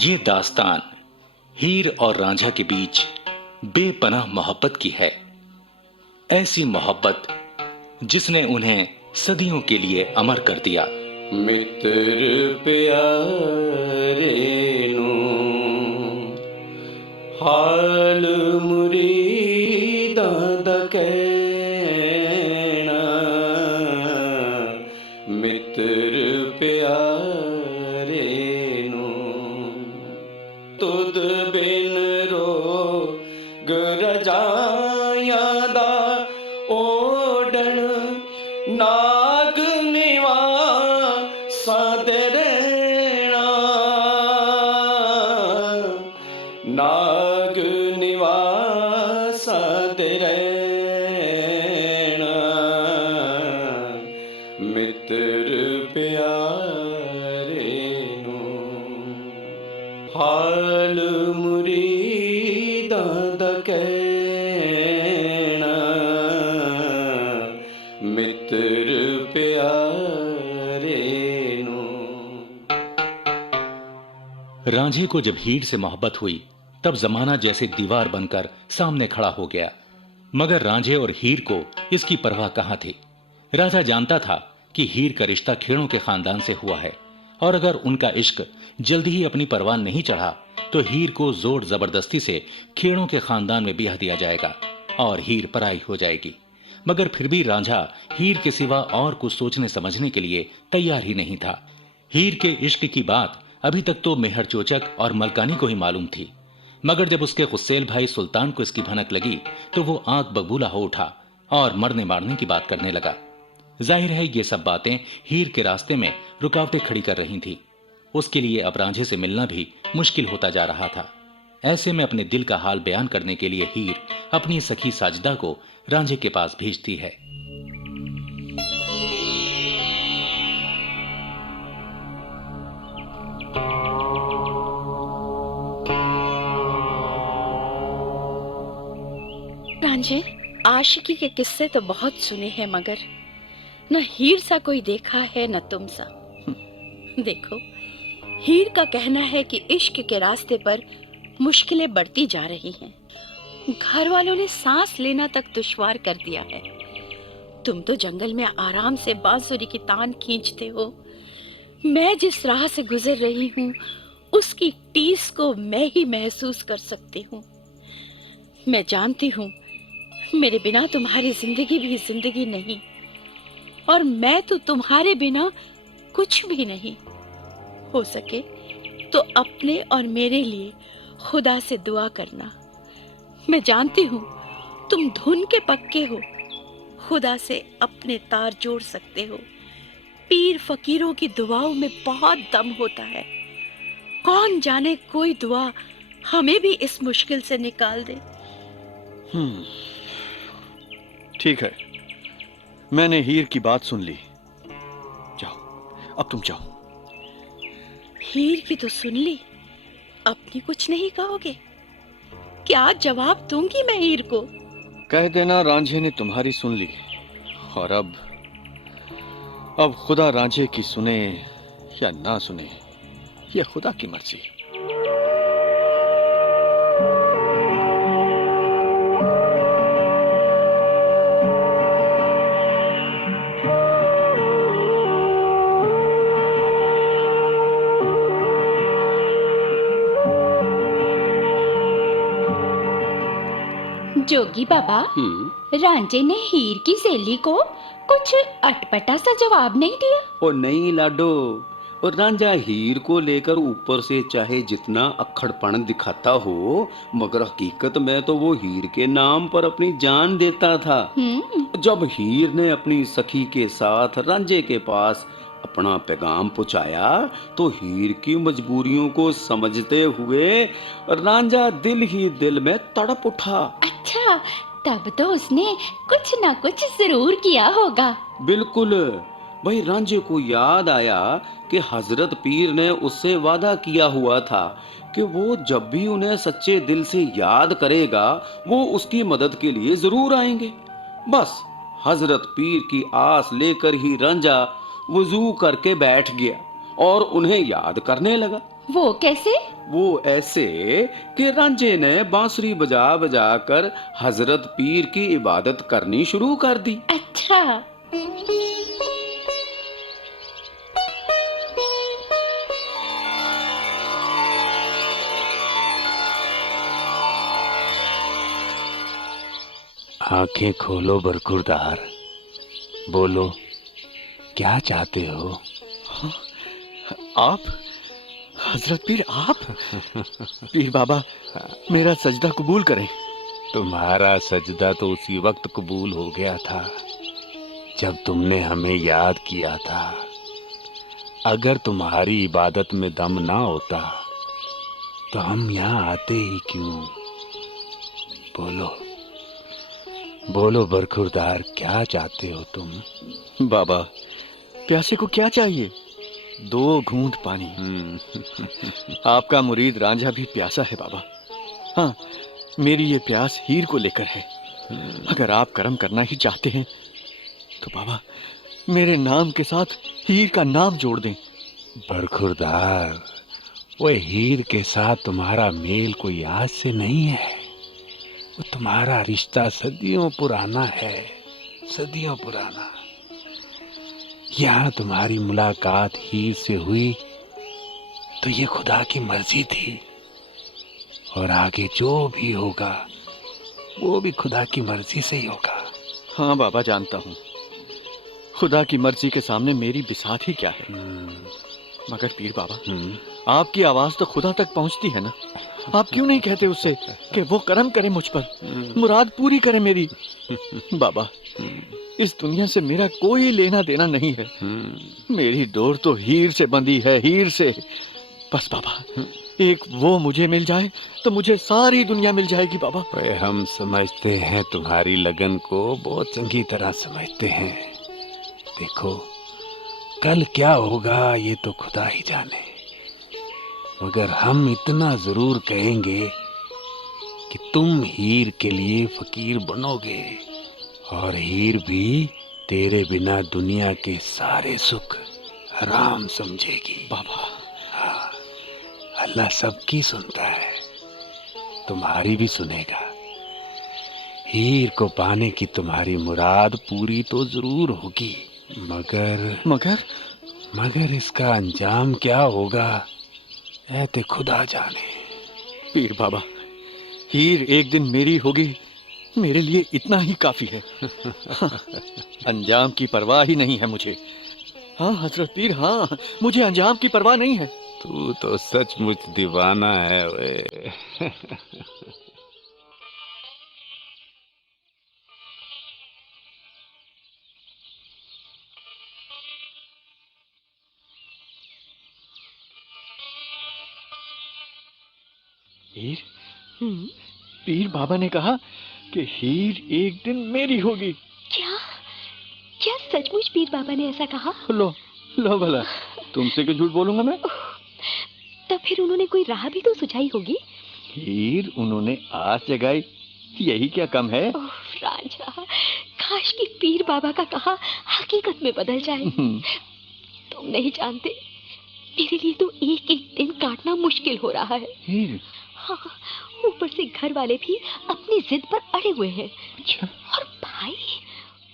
ये दास्तान हीर और रांझा के बीच बेपनाह मोहब्बत की है। ऐसी मोहब्बत जिसने उन्हें सदियों के लिए अमर कर दिया। मित्र प्यारे नु हाल मुरीदां दा कहना, मित्र प्यारे नु तुद बिन रोग रजायां दा ओढ़न नाग निवासां दे रहना, नाग निवासां दे रहना, मित्र प्यारे नु हाल मुरीदां दा कहना, मित्र प्यारे नु। रांझे को जब हीर से मोहब्बत हुई तब जमाना जैसे दीवार बनकर सामने खड़ा हो गया, मगर रांझे और हीर को इसकी परवाह कहां थी। राजा जानता था कि हीर का रिश्ता खेड़ों के खानदान से हुआ है और अगर उनका इश्क जल्दी ही अपनी परवान नहीं चढ़ा तो हीर को जोर जबरदस्ती से खेड़ों के खानदान में ब्याह दिया जाएगा और हीर पराई हो जाएगी। मगर फिर भी रांझा हीर के सिवा और कुछ सोचने समझने के लिए तैयार ही नहीं था। हीर के इश्क की बात अभी तक तो मेहर चोचक और मलकानी को ही मालूम थी, मगर जब उसके गुस्सेल भाई सुल्तान को इसकी भनक लगी तो वो आंख बबूला हो उठा और मरने मारने की बात करने लगा। जाहिर है ये सब बातें हीर के रास्ते में रुकावटें खड़ी कर रही थी। उसके लिए अब रांझे से मिलना भी मुश्किल होता जा रहा था। ऐसे में अपने दिल का हाल बयान करने के लिए हीर अपनी सखी साजिदा को रांझे के पास भेजती है। रांझे, आशिकी के किस्से तो बहुत सुने हैं मगर न हीर सा कोई देखा है न तुम सा। देखो, हीर का कहना है कि इश्क के रास्ते पर मुश्किलें बढ़ती जा रही हैं। घर वालों ने सांस लेना तक दुश्वार कर दिया है। तुम तो जंगल में आराम से बांसुरी की तान खींचते हो। मैं जिस राह से गुजर रही हूँ उसकी टीस को मैं ही महसूस कर सकती हूँ। मैं जानती हूँ मेरे बिना तुम्हारी जिंदगी भी जिंदगी नहीं और मैं तो तुम्हारे बिना कुछ भी नहीं। हो सके तो अपने और मेरे लिए खुदा से दुआ करना। मैं जानती हूँ तुम धुन के पक्के हो, खुदा से अपने तार जोड़ सकते हो। पीर फकीरों की दुआओं में बहुत दम होता है। कौन जाने कोई दुआ हमें भी इस मुश्किल से निकाल दे। ठीक है, मैंने हीर की बात सुन ली। जाओ, अब तुम जाओ। हीर की तो सुन ली, अपनी कुछ नहीं कहोगे? क्या जवाब दूंगी मैं हीर को? कह देना रांझे ने तुम्हारी सुन ली और अब खुदा रांझे की सुने या ना सुने, यह खुदा की मर्जी। जोगी बाबा, रांझे ने हीर की सहेली को कुछ अटपटा सा जवाब नहीं दिया? ओ नहीं लाडो, और रांझा हीर को लेकर ऊपर से चाहे जितना अक्खड़पन दिखाता हो मगर हकीकत में तो वो हीर के नाम पर अपनी जान देता था। जब हीर ने अपनी सखी के साथ रांझे के पास अपना पैगाम पहुंचाया तो हीर की मजबूरियों को समझते हुए रांझा दिल ही दिल में तड़प उठा। अच्छा, तब तो उसने कुछ ना कुछ जरूर किया होगा। बिल्कुल, भाई रांझे को याद आया कि हजरत पीर ने उससे वादा किया हुआ था कि वो जब भी उन्हें सच्चे दिल से याद करेगा वो उसकी मदद के लिए जरूर आएंगे। बस हजरत पीर की आस लेकर ही रांझा वुजू करके बैठ गया और उन्हें याद करने लगा। वो कैसे? वो ऐसे कि रांझे ने बांसुरी बजा बजा कर हजरत पीर की इबादत करनी शुरू कर दी। अच्छा। आंखें खोलो बरखुरदार, बोलो क्या चाहते हो? आप हजरत पीर, आप? पीर बाबा, मेरा सजदा कबूल करें। तुम्हारा सजदा तो उसी वक्त कबूल हो गया था जब तुमने हमें याद किया था। अगर तुम्हारी इबादत में दम ना होता तो हम यहाँ आते ही क्यों? बोलो बोलो बरखुरदार, क्या चाहते हो तुम? बाबा, प्यासे को क्या चाहिए? 2 घूंट पानी। आपका मुरीद रांझा भी प्यासा है बाबा। हाँ, मेरी ये प्यास हीर को लेकर है। अगर आप करम करना ही चाहते हैं तो बाबा, मेरे नाम के साथ हीर का नाम जोड़ दें। बरखुरदार, वो हीर के साथ तुम्हारा मेल कोई आज से नहीं है। वो तुम्हारा रिश्ता सदियों पुराना है, सदियों पुराना। यहाँ तुम्हारी मुलाकात हीर से हुई तो ये खुदा की मर्जी थी, और आगे जो भी होगा वो भी खुदा की मर्जी से ही होगा। हाँ बाबा, जानता हूँ। खुदा की मर्जी के सामने मेरी बिसात ही क्या है। मगर पीर बाबा, आपकी आवाज तो खुदा तक पहुंचती है ना। आप क्यों नहीं कहते उससे कि वो करम करे मुझ पर, मुराद पूरी करे मेरी। बाबा, इस दुनिया से मेरा कोई लेना देना नहीं है। मेरी डोर तो हीर से बंधी है, हीर से। बस बाबा, एक वो मुझे मिल जाए तो मुझे सारी दुनिया मिल जाएगी बाबा। हम समझते हैं तुम्हारी लगन को, बहुत चंगी तरह समझते हैं। देखो, कल क्या होगा ये तो खुदा ही जाने, मगर हम इतना जरूर कहेंगे कि तुम हीर के लिए फकीर बनोगे, और हीर भी तेरे बिना दुनिया के सारे सुख हराम समझेगी। बाबा, हाँ, अल्लाह सबकी सुनता है, तुम्हारी भी सुनेगा। हीर को पाने की तुम्हारी मुराद पूरी तो जरूर होगी, मगर इसका अंजाम क्या होगा ऐते खुदा जाने। पीर बाबा, हीर एक दिन मेरी होगी, मेरे लिए इतना ही काफी है। अंजाम की परवाह ही नहीं है मुझे। हाँ हजरत पीर, हाँ, मुझे अंजाम की परवाह नहीं है। तू तो सचमुच दीवाना है वे। हीर? पीर बाबा ने कहा कि हीर एक दिन मेरी होगी। क्या? क्या सचमुच पीर बाबा ने ऐसा कहा? लो भला, तुमसे क्यों झूठ बोलूंगा मैं? तब फिर उन्होंने कोई राह भी तो सुझाई होगी। हीर उन्होंने आस जगाई, यही क्या कम है? ओह रांझा, काश कि पीर बाबा का कहा हकीकत में बदल जाए। तुम नहीं जानते, मेरे लिए तो एक एक दिन काटना मुश्किल हो रहा है। हीर? हाँ, ऊपर से घर वाले भी अपनी जिद पर अड़े हुए हैं। अच्छा। और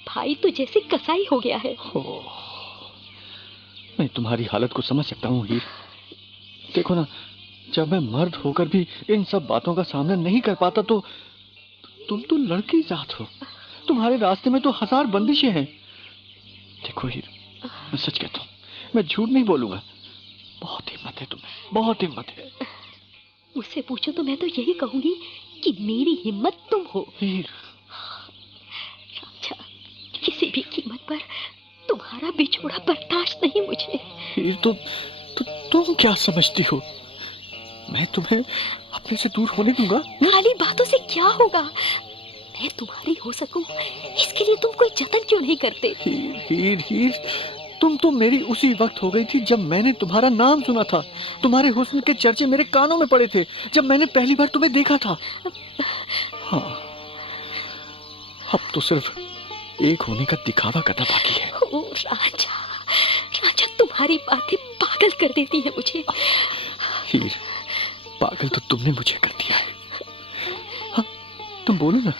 भाई तो जैसे कसाई हो गया है। मैं तुम्हारी हालत को समझ सकता हूँ हीर। देखो ना, जब मैं मर्द होकर भी इन सब बातों का सामना नहीं कर पाता तो तुम तो लड़की जात हो, तुम्हारे रास्ते में तो 1000 बंदिशें हैं। देखो हीर, मैं सच कहता हूँ, मैं झूठ नहीं बोलूंगा। बहुत हिम्मत है तुम्हें, बहुत हिम्मत है। मुझसे पूछो तो मैं तो यही कहूंगी कि मेरी हिम्मत तुम हो। हीर, रांझा, किसी भी कीमत पर तुम्हारा बिछोड़ा बर्दाश्त नहीं मुझे। हीर, तो तुम क्या समझती हो? मैं तुम्हें अपने से दूर होने दूंगा? खाली बातों से क्या होगा? मैं तुम्हारी हो सकूं, इसके लिए तुम कोई जतन क्यों नहीं करते? हीर, तुम तो मेरी उसी वक्त हो गई थी जब मैंने तुम्हारा नाम सुना था। तुम्हारे हुस्न के चर्चे मेरे कानों में पड़े थे जब मैंने पहली बार तुम्हें देखा था। हाँ, अब तो सिर्फ एक होने का दिखावा करना बाकी है। ओ रांझा, तुम्हारी बातें पागल कर देती है मुझे। हीर, पागल तो तुमने मुझे कर दिया है। हाँ, तुम बोलो ना,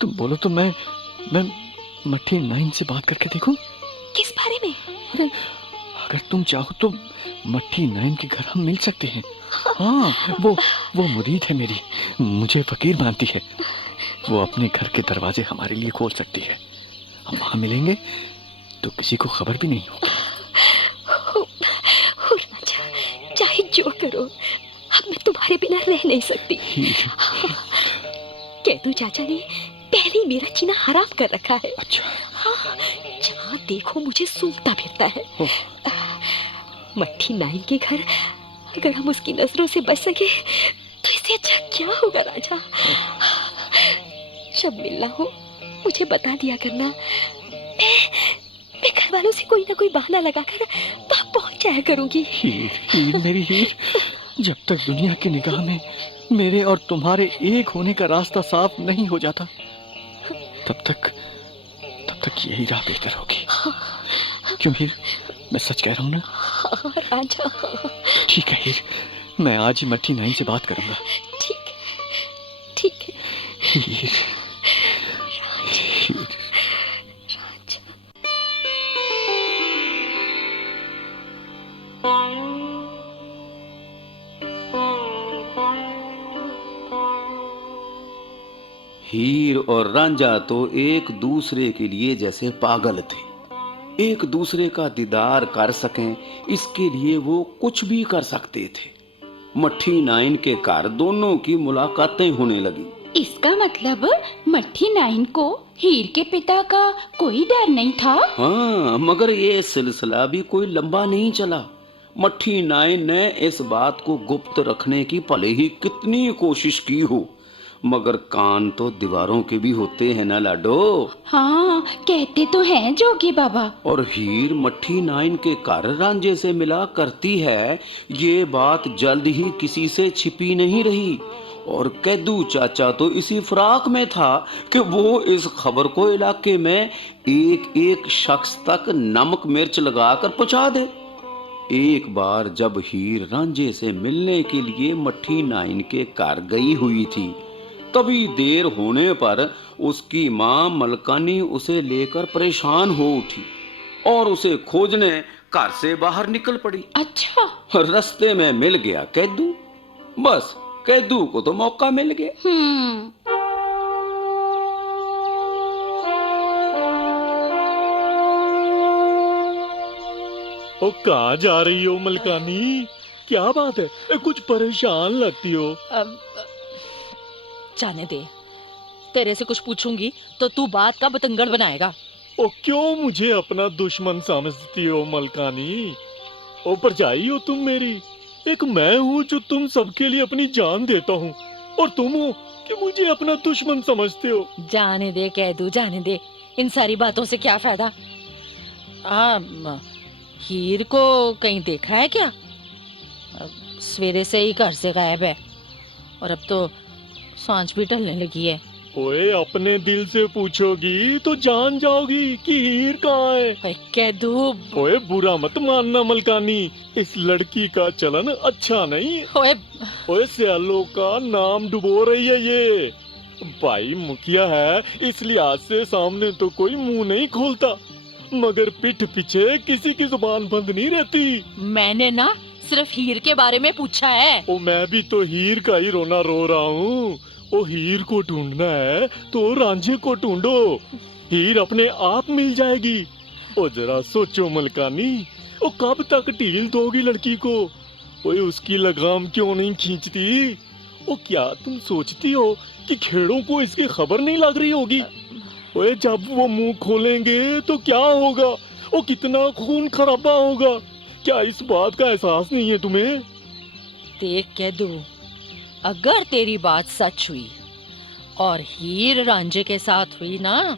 तुम बोलो तो मैं मट्टी 9 से बात करके देखूं। किस बारे में? अरे अगर तुम चाहो तो मट्टी 9 के घर हम मिल सकते हैं। हाँ, वो मुरीद है मेरी, मुझे फकीर मानती है। वो अपने घर के दरवाजे हमारे लिए खोल सकती है। हम वहां मिलेंगे तो किसी को खबर भी नहीं होगी। राजा, चाहे जो करो, अब मैं तुम्हारे बिना रह नहीं सकती। कैदू चाचा ने पहले ही मेरा जीना हराम कर रखा है। अच्छा। हाँ, जहाँ देखो मुझे सूंघता फिरता है। मट्टी 9 के घर अगर हम उसकी नजरों से बच सके तो इससे अच्छा क्या होगा राजा। जब मिलना हो मुझे बता दिया करना, मैं घर वालों से कोई ना कोई बहाना लगाकर वहां पहुंच जाया करूंगी। हीर, मेरी हीर, जब तक दुनिया की निगाह में मेरे और तुम्हारे एक होने का रास्ता साफ नहीं हो जाता, तब तक यही राह बेहतर होगी। क्यों हीर, मैं सच कह रहा हूँ ना? हाँ, राजा। ठीक है हीर, मैं आज ही मट्टी 9 से बात करूंगा। ठीक है, ठीक है। हीर, हीर। राजा। हीर और रांझा तो एक दूसरे के लिए जैसे पागल थे। एक दूसरे का दीदार कर सकें, इसके लिए वो कुछ भी कर सकते थे। मट्टी 9 के घर दोनों की मुलाकातें होने लगी। इसका मतलब मट्टी 9 को हीर के पिता का कोई डर नहीं था। हाँ, मगर ये सिलसिला भी कोई लंबा नहीं चला। मट्टी 9 ने इस बात को गुप्त रखने की भले ही कितनी कोशिश की हो, मगर कान तो दीवारों के भी होते हैं ना लाडो। हाँ, कहते तो हैं जोगी बाबा। और हीर मट्टी 9 के घर रांझे से मिला करती है, ये बात जल्द ही किसी से छिपी नहीं रही। और कैदू चाचा तो इसी फिराक में था कि वो इस खबर को इलाके में एक एक शख्स तक नमक मिर्च लगाकर पहुंचा दे। एक बार जब हीर रांझे से मिलने के लिए मट्टी 9 के घर गई हुई थी, तभी देर होने पर उसकी माँ मलकानी उसे लेकर परेशान हो उठी और उसे खोजने घर से बाहर निकल पड़ी। अच्छा। रास्ते में मिल गया कैदू। बस कैदू को तो मौका मिल गया। ओ, कहाँ जा रही हो मलकानी? क्या बात है, कुछ परेशान लगती हो। जाने दे, तेरे से कुछ पूछूंगी तो तू बात का बतंगड़ बनाएगा। ओ, क्यों मुझे अपना दुश्मन समझती हो मलकानी? ओ, परछाई हो तुम मेरी। एक मैं हूँ जो तुम सबके लिए अपनी जान देता हूँ, और तुम हो कि मुझे अपना दुश्मन समझते हो। जाने दे कैदू, जाने दे, इन सारी बातों से क्या फायदा। हीर को कहीं देखा है क्या? सवेरे से ही घर से गायब है और अब तो सांझ भी ढलने लगी है। ओए, अपने दिल से पूछोगी तो जान जाओगी कि हीर कहाँ है। कैदू, ओए, बुरा मत मानना मलकानी, इस लड़की का चलन अच्छा नहीं। ओए, सियालों का नाम डुबो रही है ये। भाई मुखिया है, इस लिहाज से सामने तो कोई मुंह नहीं खोलता, मगर पीठ पीछे किसी की जुबान बंद नहीं रहती। मैंने ना सिर्फ हीर के बारे में पूछा है। ओ, मैं भी तो हीर का ही रोना रो रहा हूँ। ओ, हीर को ढूंढना है तो रांझे को ढूंढो, हीर अपने आप मिल जाएगी। ओ, जरा सोचो मलकानी, ओ कब तक ढील दोगी लड़की को? ओए, उसकी लगाम क्यों नहीं खींचती? ओ, क्या तुम सोचती हो कि खेड़ों को इसकी खबर नहीं लग रही होगी? ओए, जब वो मुंह खोलेंगे तो क्या होगा? ओ, कितना खून खराबा होगा। क्या इस बात का एहसास नहीं है तुम्हें? देख कैदू, अगर तेरी बात सच हुई और हीर रांझे के साथ हुई ना,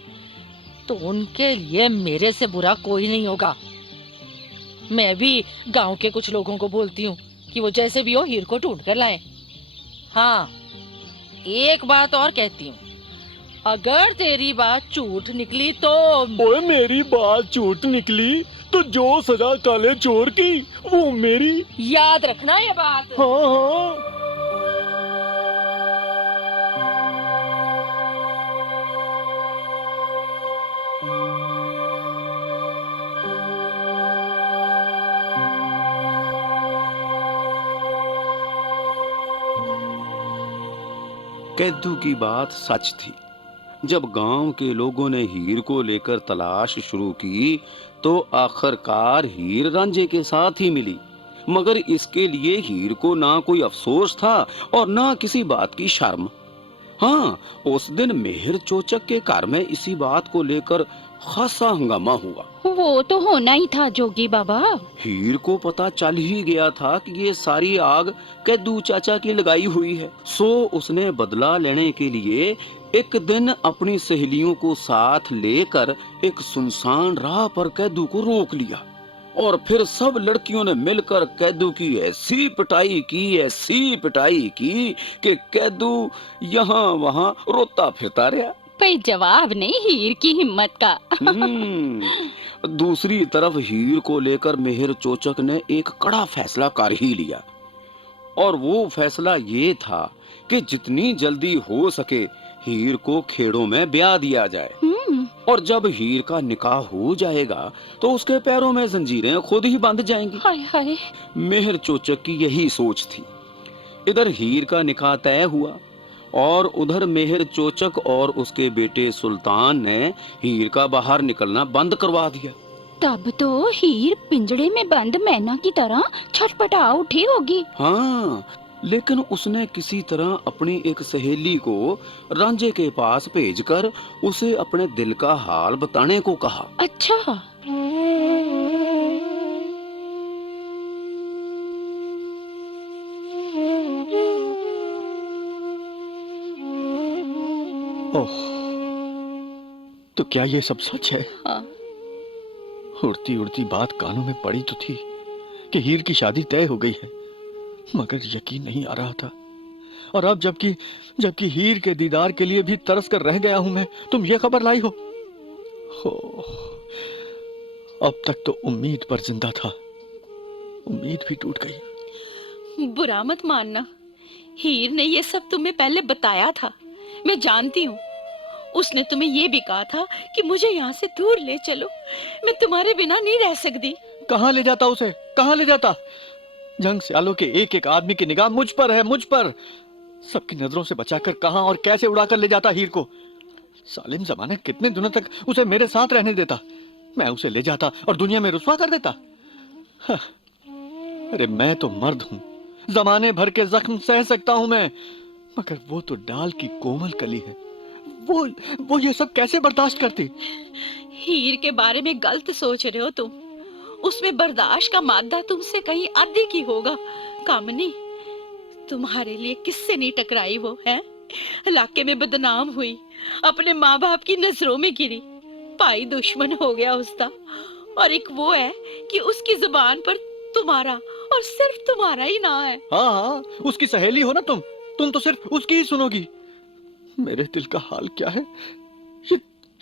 तो उनके लिए मेरे से बुरा कोई नहीं होगा। मैं भी गांव के कुछ लोगों को बोलती हूँ कि वो जैसे भी हो हीर को ढूंढ कर लाएं। हाँ, एक बात और कहती हूँ, अगर तेरी बात झूठ निकली तो। ओए, मेरी बात झूठ निकली तो जो सजा काले चोर की वो मेरी। याद रखना ये बात। हाँ हाँ। कैदू की बात सच थी। जब गांव के लोगों ने हीर को लेकर तलाश शुरू की तो आखिरकार हीर रांझे के साथ ही मिली। मगर इसके लिए हीर को ना कोई अफसोस था और ना किसी बात की शर्म। हाँ, उस दिन मेहर चोचक के घर में इसी बात को लेकर खासा हंगामा हुआ। वो तो होना ही था जोगी बाबा। हीर को पता चल ही गया था कि ये सारी आग कैदू चाचा की लगाई हुई है। सो उसने बदला लेने के लिए एक दिन अपनी सहेलियों को साथ लेकर एक सुनसान राह पर कैदू को रोक लिया और फिर सब लड़कियों ने मिलकर कैदू की ऐसी पिटाई की कि कैदू यहाँ वहाँ रोता फिरता रहा। कोई जवाब नहीं हीर की हिम्मत का। दूसरी तरफ हीर को लेकर मेहर चोचक ने एक कड़ा फैसला कर ही लिया और वो फैसला ये था कि जितनी जल्दी हो सके हीर को खेड़ों में ब्याह दिया जाए और जब हीर का निकाह हो जाएगा तो उसके पैरों में जंजीरें खुद ही बंध जाएंगी। हाय हाय। मेहर चोचक की यही सोच थी। इधर हीर का निकाह तय हुआ और उधर मेहर चोचक और उसके बेटे सुल्तान ने हीर का बाहर निकलना बंद करवा दिया। तब तो हीर पिंजड़े में बंद मैना की तरह छटपटा उठी होगी। हाँ, लेकिन उसने किसी तरह अपनी एक सहेली को रांझे के पास भेजकर उसे अपने दिल का हाल बताने को कहा। अच्छा। ओह, तो क्या ये सब सच है? हाँ। उड़ती उड़ती बात कानों में पड़ी तो थी कि हीर की शादी तय हो गई है, मगर यकीन नहीं आ रहा था। और अब जबकि हीर के दीदार के लिए भी तरस कर रह गया हूं मैं, तुम ये खबर लाई हो। अब तक तो उम्मीद पर जिंदा था, उम्मीद भी टूट गई। बुरा मत मानना, हीर ने ये सब तुम्हें पहले बताया था। मैं जानती हूँ। उसने तुम्हें ये भी कहा था कि मुझे यहाँ से दूर ले चलो, मैं तुम्हारे बिना नहीं रह सकती। कहाँ ले जाता उसे, कहाँ ले जाता? जंग स्यालों के एक एक आदमी की निगाह मुझ पर है, मुझ पर। सबकी नजरों से बचाकर कहाँ और कैसे उड़ाकर ले जाता हीर को? सालिम जमाने कितने दिनों तक उसे मेरे साथ रहने देता? मैं उसे ले जाता और दुनिया में रुसवा कर देता। अरे मैं तो मर्द हूँ, जमाने भर के जख्म सह सकता हूँ मैं, मगर वो तो डाल की कोमल कली है। वो ये सब कैसे बर्दाश्त करती? हीर के बारे में गलत सोच रहे हो तुम। उसमें बर्दाश्त का मादा तुमसे कहीं अधिक ही होगा। कामनी, तुम्हारे लिए किससे नहीं टकराई वो है? इलाके में बदनाम हुई, अपने माँ बाप की नजरों में गिरी, भाई दुश्मन हो गया उसका। और एक वो है कि उसकी जुबान पर तुम्हारा और सिर्फ तुम्हारा ही नाम है। हाँ, उसकी सहेली हो ना तुम तो सिर्फ उसकी ही सुनोगी। मेरे दिल का हाल क्या है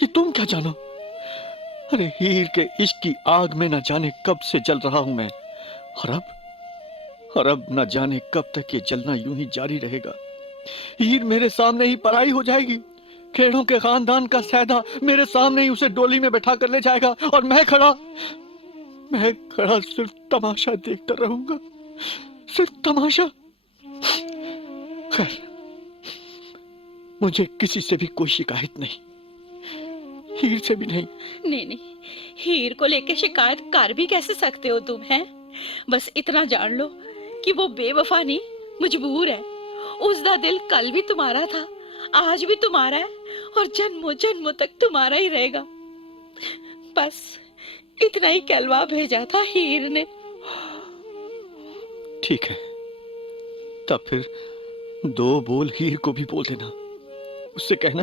ये तुम क्या जानो? अरे हीर के इश्क की आग में न जाने कब से जल रहा हूं मैं, और अब न जाने कब तक ये जलना यूं ही जारी रहेगा। हीर मेरे सामने ही पराई हो जाएगी, खेड़ों के खानदान का सैदा मेरे सामने ही उसे डोली में बैठा कर ले जाएगा और मैं खड़ा सिर्फ तमाशा देखता रहूंगा, सिर्फ तमाशा। खैर, मुझे किसी से भी कोई शिकायत नहीं, हीर से भी नहीं। नहीं, हीर को लेके शिकायत कर भी कैसे सकते हो तुम, हैं? बस इतना जान लो कि वो बेवफा नहीं, मजबूर है। उसका दिल कल भी तुम्हारा था, आज भी तुम्हारा है और जन्मों जन्मों तक तुम्हारा ही रहेगा। बस इतना ही कहलवा भेजा था हीर ने। ठीक है, तब फिर 2 बोल हीर को भी बोल देना। उससे कहना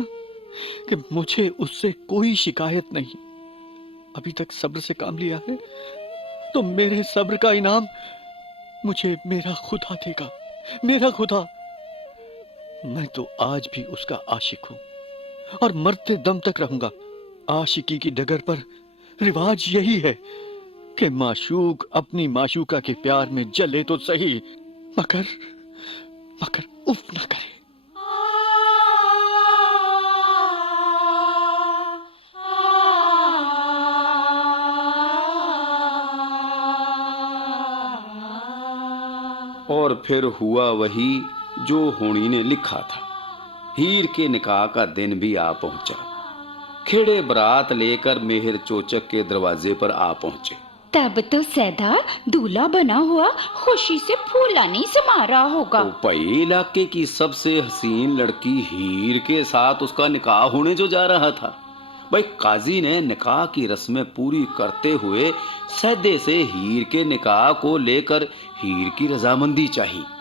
कि मुझे उससे कोई शिकायत नहीं। अभी तक सब्र से काम लिया है तो मेरे सब्र का इनाम मुझे मेरा खुदा देगा, मेरा खुदा। मैं तो आज भी उसका आशिक हूं और मरते दम तक रहूंगा। आशिकी की डगर पर रिवाज यही है कि माशूक अपनी माशूका के प्यार में जले तो सही, मगर मगर उफ न करे। और फिर हुआ वही जो होनी ने लिखा था। हीर के निकाह का दिन भी आ पहुंचा। खेड़े बारात लेकर मेहर चोचक के दरवाजे पर आ पहुंचे। तब तो सैदा दूल्हा बना हुआ खुशी से फूला नहीं समा रहा होगा। तो भाई इलाके की सबसे हसीन लड़की हीर के साथ उसका निकाह होने जो जा रहा था। भाई काजी ने निकाह की रस्में पूरी करते हुए सैदे से हीर के निकाह को लेकर हीर की रजामंदी चाहिए।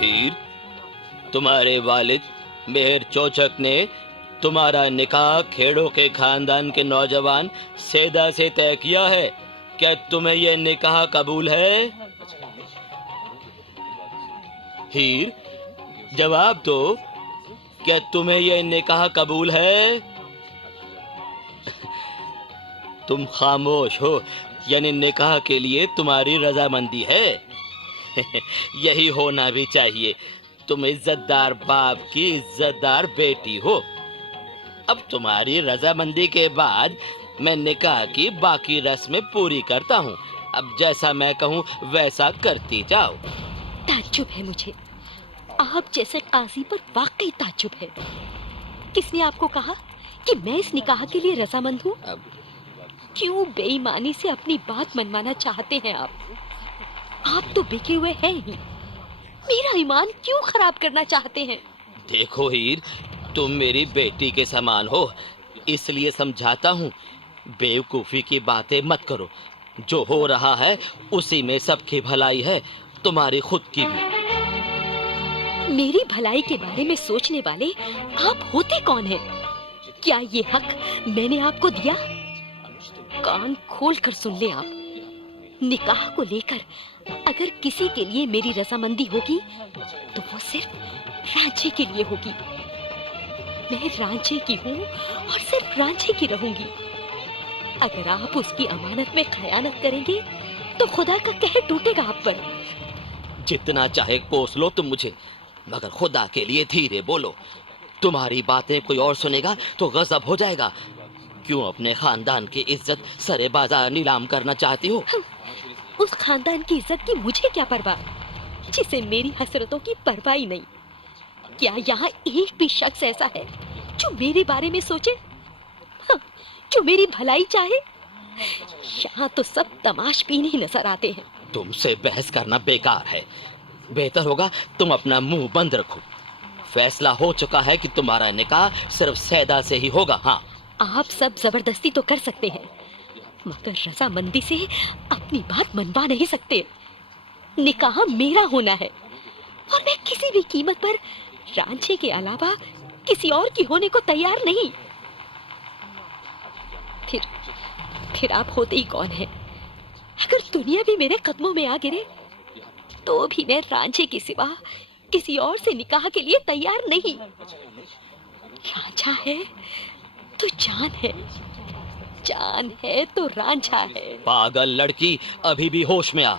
हीर, तुम्हारे वालिद मेहर चोचक ने तुम्हारा निकाह खेड़ों के खानदान के नौजवान सैदा से तय किया है। क्या तुम्हें यह निकाह कबूल है? हीर, जवाब दो, क्या तुम्हें यह निकाह कबूल है? तुम खामोश हो, यानी निकाह के लिए तुम्हारी रजामंदी है। यही होना भी चाहिए। तुम इज्जतदार बाप की इज्जतदार बेटी हो। अब तुम्हारी रजामंदी के बाद मैं निकाह की बाकी रस्में पूरी करता हूँ। अब जैसा मैं कहूँ वैसा करती जाओ। ताज्जुब है मुझे, आप जैसे काजी पर वाकई ताज्जुब है। किसने आपको कहा कि मैं इस निकाह के लिए रजामंद हूँ? क्यों बेईमानी से अपनी बात मनवाना चाहते हैं आप? आप तो बिके हुए हैं ही। मेरा ईमान क्यों खराब करना चाहते हैं? देखो हीर, तुम मेरी बेटी के समान हो, इसलिए समझाता हूँ। बेवकूफ़ी की बातें मत करो। जो हो रहा है उसी में सबकी भलाई है, तुम्हारी खुद की भी। मेरी भलाई के बारे में सोचने वाले आप होते कौन हैं? क्या ये हक मैंने आपको दिया? कान खोल कर सुन ले आप। निकाह को लेकर अगर किसी के लिए मेरी रजामंदी होगी तो वो सिर्फ रांझे के लिए होगी। मैं रांझे की हूँ और सिर्फ रांझे की रहूंगी। अगर आप उसकी अमानत में खयानत करेंगे तो खुदा का कहर टूटेगा आप पर। जितना चाहे कोस लो तुम मुझे, मगर खुदा के लिए धीरे बोलो। तुम्हारी बातें कोई और सुनेगा तो गजब हो जाएगा। क्यों अपने खानदान की इज्जत सरे बाजार नीलाम करना चाहती हो? उस खानदान की इज्जत की मुझे क्या परवाह, जिसे मेरी हसरतों की परवाह ही नहीं। क्या यहाँ एक भी शख्स ऐसा है जो मेरे बारे में सोचे, हाँ, जो मेरी भलाई चाहे? यहाँ तो सब तमाशबीन ही नजर आते हैं। तुमसे बहस करना बेकार है। बेहतर होगा तुम अपना मुंह बंद रखो। फैसला हो चुका है कि तुम्हारा निकाह सिर्फ सैदा से ही होगा। हाँ, आप सब जबरदस्ती तो कर सकते हैं, मगर रजामंदी से अपनी बात मनवा नहीं सकते। निकाह मेरा होना है और मैं किसी भी कीमत पर रांझे के अलावा किसी और की होने को तैयार नहीं। फिर आप होते ही कौन हैं? अगर दुनिया भी मेरे कदमों में आ गिरे तो भी मैं रांझे के सिवा किसी और से निकाह के लिए तैयार नहीं। रांझा है तो जान है, जान है तो रांझा है। पागल लड़की, अभी भी होश में आ।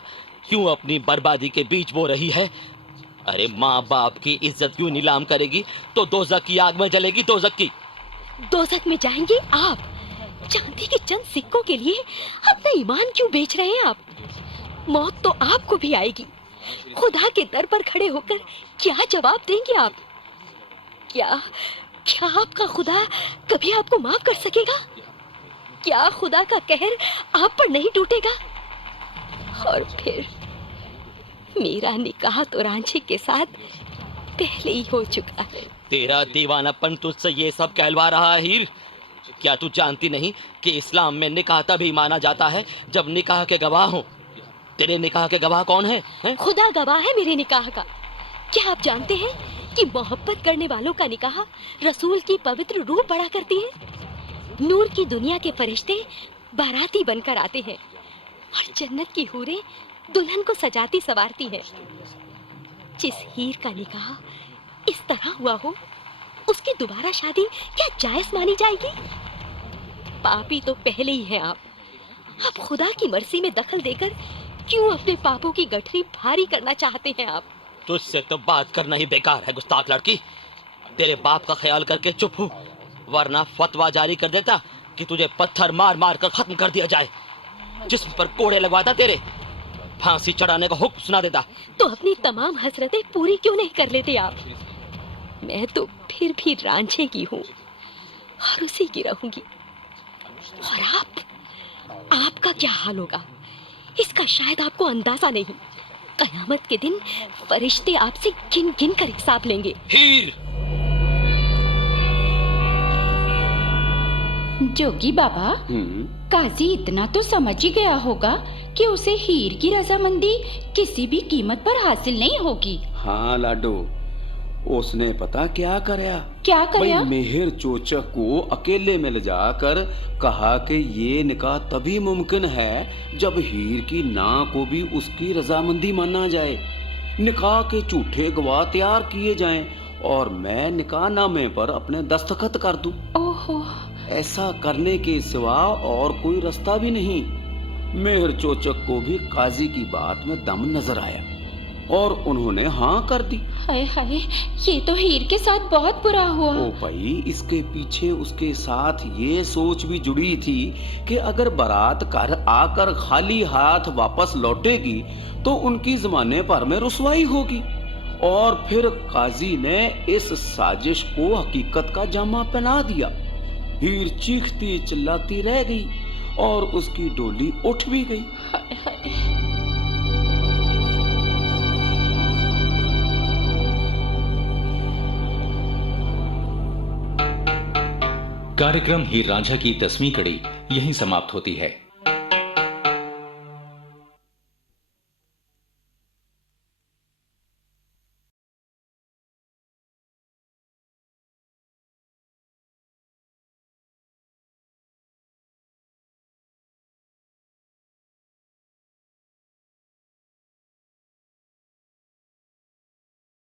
क्यों अपनी बर्बादी के बीच बो रही है? अरे माँ बाप की इज्जत क्यों नीलाम करेगी तो दोज़ख की आग में जलेगी। दोज़ख की दोज़ख में जाएंगे आप? चांदी के चंद सिक्कों के लिए अपना ईमान क्यों बेच रहे हैं आप? मौत तो आपको भी आएगी। खुदा के दर पर खड़े होकर क्या जवाब देंगे आप? क्या आपका खुदा कभी आपको माफ कर सकेगा? क्या खुदा का कहर आप पर नहीं टूटेगा? और फिर मेरा निकाह तो रांझे के साथ पहले ही हो चुका है। तेरा दीवानापन तुझसे ये सब कहलवा रहा है हीर। क्या तू जानती नहीं कि इस्लाम में निकाह तभी माना जाता है जब निकाह के गवाह हों? तेरे निकाह के गवाह कौन है? खुदा गवाह है मेरे निकाह का। क्या आप जानते हैं कि मोहब्बत करने वालों का निकाह रसूल की पवित्र रूह पड़ा करती है? नूर की दुनिया के फरिश्ते बाराती बनकर आते हैं और जन्नत की हूरें दुल्हन को सजाती संवारती हैं। जिस हीर का निकाह इस तरह हुआ हो, उसकी दोबारा शादी क्या जायज मानी जाएगी? पापी तो पहले ही है आप। अब खुदा की मर्जी में दखल देकर क्यों अपने पापों की गठरी भारी करना चाहते हैं आप? तुझसे तो बात करना ही बेकार है गुस्ताख लड़की। तेरे बाप का ख्याल करके चुप हूँ, वरना फतवा जारी कर देता कि तुझे पत्थर मार मार कर खत्म कर दिया जाए, जिस्म पर कोड़े लगवाता, तेरे फांसी चढ़ाने का हुक्म सुना देता। तो अपनी तमाम हसरतें पूरी क्यों नहीं कर लेते आप? मैं तो फिर भी रांझे की हूँ और उसी की रहूंगी। और आपका क्या हाल होगा इसका शायद आपको अंदाजा नहीं। कयामत के दिन फरिश्ते आपसे गिन गिन कर हिसाब लेंगे। हीर! जोगी बाबा, काजी इतना तो समझ ही गया होगा कि उसे हीर की रजामंदी किसी भी कीमत पर हासिल नहीं होगी। हाँ लाडो, उसने पता क्या करया? क्या करया? मेहर चोचक को अकेले में ले जाकर कहा कि ये निकाह तभी मुमकिन है जब हीर की ना को भी उसकी रजामंदी माना जाए। निकाह के झूठे गवाह तैयार किए जाएं और मैं निकाह नामे पर अपने दस्तखत कर दूं। ओहो, ऐसा करने के सिवा और कोई रास्ता भी नहीं। मेहर चोचक को भी काजी की बात में दम नजर आया और उन्होंने हाँ कर दी। हाय हाय, ये तो हीर के साथ बहुत बुरा हुआ। ओ भाई, इसके पीछे उसके साथ ये सोच भी जुड़ी थी कि अगर बारात घर आकर खाली हाथ वापस लौटेगी तो उनकी जमाने भर में रुसवाई होगी। और फिर काजी ने इस साजिश को हकीकत का जामा पहना दिया। हीर चीखती चिल्लाती रह गई और उसकी डोली उठ भी गई। हाय हाय। कार्यक्रम हीर रांझा की 10वीं कड़ी यहीं समाप्त होती है।